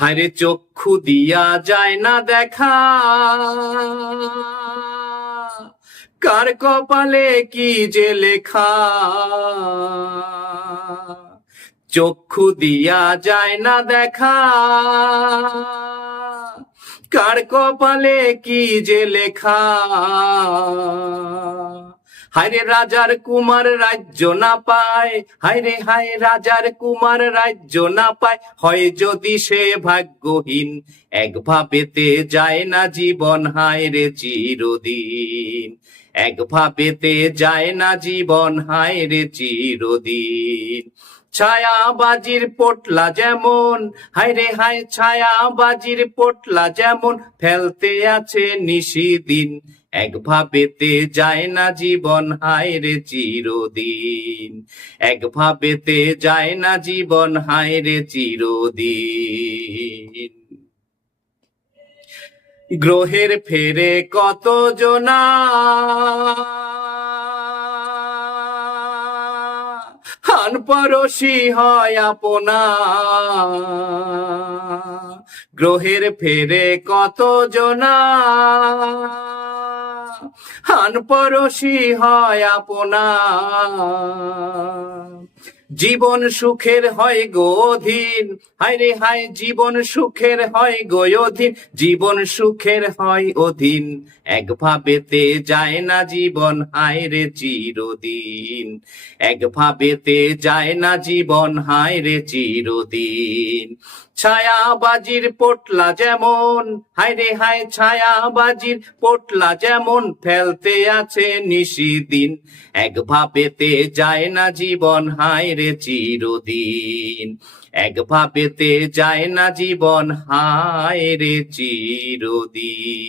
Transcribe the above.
হায়রে চক্ষু দিয়া যায় না দেখা, কার কপালে কি যে লেখা। চক্ষু দিয়া যায় না দেখা, কার কপালে কি যে লেখা। হায়রে রাজার কুমার রাজ্য না পায়, হায়রে হায় রাজার কুমার রাজ্য না পায়, হয় যদি সে ভাগ্যহীন। এক ভাবেতে যায় না জীবন হায়রে চিরদিন, এক ভাবেতে যায় না জীবন হায়রে চিরদিন। ছায়াবাজির পোটলা যেমন, হায়রে হায় ছায়াবাজির পোটলা যেমন, ফেলতে আছে নিশিদিন। এক ভাবেতে যায় না জীবন হায়রে চিরদিন, এক ভাবেতে যায় না জীবন হায়রে চিরদিন। গ্রহের ফেরে কত জনা, আনপরশি হয় আপনা। গ্রহের ফেরে কত জনা, আনপরশি হয় আপনা। জীবন সুখের হয় গো অধীন, হায়রে হায় জীবন সুখের হয় গো অধীন, জীবন সুখের হয় অধীন। এক ভাবেতে যায় না জীবন হায়রে চিরদিন, এক ভাবেতে যায় না জীবন হায়রে চিরদিন। ছায়াবাজির পোটলা যেমন, হায়রে হায় ছায়াবাজির পোটলা যেমন, ফেলতে আছে নিশিদিন। এক ভাবেতে যায় না জীবন হায়রে চিরদিন, এক ভাবেতে যায় না জীবন হায়রে চিরদিন।